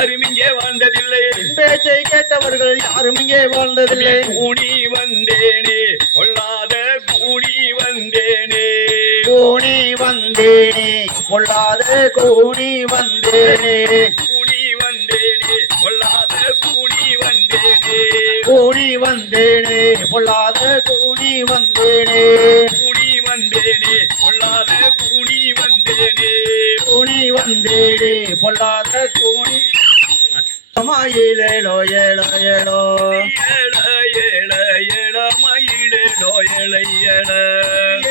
யாரும் இங்கே வாழ்ந்ததில்லை. பேச்சை கேட்டவர்கள் யாரும் இங்கே வாழ்ந்ததில்லை. கூடி வந்தேனே கொள்ளாத கூடி வந்தேனே. கூணி வந்தேனே பொல்லாத கூணி வந்தேனே. கூடி வந்தேனே கொள்ளாத கூடி வந்தேனே. கூணி வந்தேனே பொல்லாத கூணி வந்தேனே. கூடி வந்தேனே வந்தேனே பொல்லாத கூணி மயிலேலோ ஏழோ ஏழோ ஏழ ஏழ. மயிலேலோ ஏழை ஏழ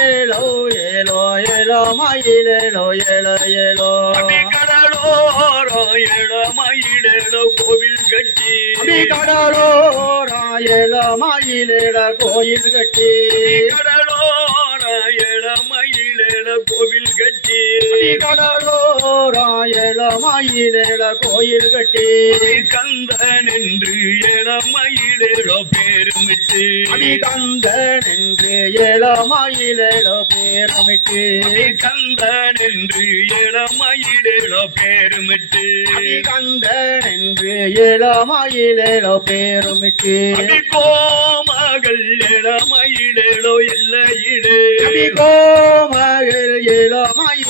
ஏழோ ஏழோ. ஏழோ மயிலேலோ ஏழோ ஏழோ கடலோரோ ஏழ மயிலேலோ கோவில் கட்டி. கடலோரா ஏழோ மயிலேல கோயில் கட்டி. கடலோர ஏழ மயிலேல கோவில் கட்டி அடி கடலோரா ஏழோ மயிலேல கோயில் கட்டி. கந்தன் என்று ஏழ மயிலேலோ பேருமிட்டு கந்தன் என்று ஏழோ மயிலேலோ பேரமிட்டு கந்தன் என்று ஏழ மயிலேலோ பேருமிட்டு கந்தன் என்று ஏழோ மயிலேலோ பேருமிட்டு அடி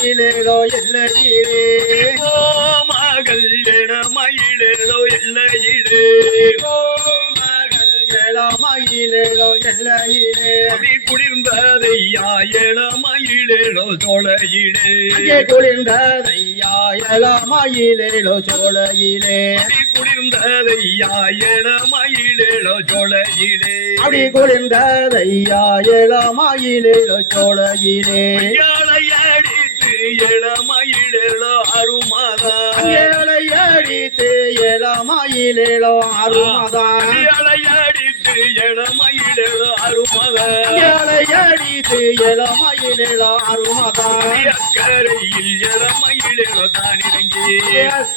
ஏழோ மயிலேலோ எல்லையிலே கோமகள் ஏழ மயிலேலோ எல்லையிலே. கோமகள் ஏழோ மயிலேலோ எல்லையிலே. அடி குளிர்ந்ததையா ஏழ மயிலேலோ சோழையிலே குளிர்ந்ததையா ஏழோ மயிலேலோ சோழையிலே குளிர்ந்ததையா ஏழ மயிலேலோ சோழையிலே அடி குளிர்ந்ததையா மயிலேலோ சோழையிலே அடித்து ஏழோ மயிலேலோ அருமதான் அடித்து ஏழ மயிலேலோ அருமாதா ஏழை அருமதான் அக்கரையில் ஏழ தான் இறங்கி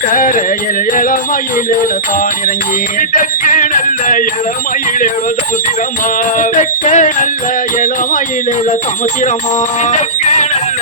கரையில் இளமயிலேல தான் இறங்கி இதற்கு நல்ல ஏழ சமுத்திரமா நல்ல இளமயிலேல சமுத்திரமா நல்ல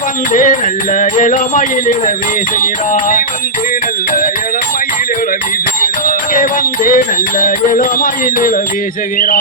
வந்து நல்ல இளமயிலேல வீசுகிறார். வந்து நல்ல ஏழ மயிலேல வீசுகிறார் வந்து நல்ல இளமயிலேல வீசுகிறார்.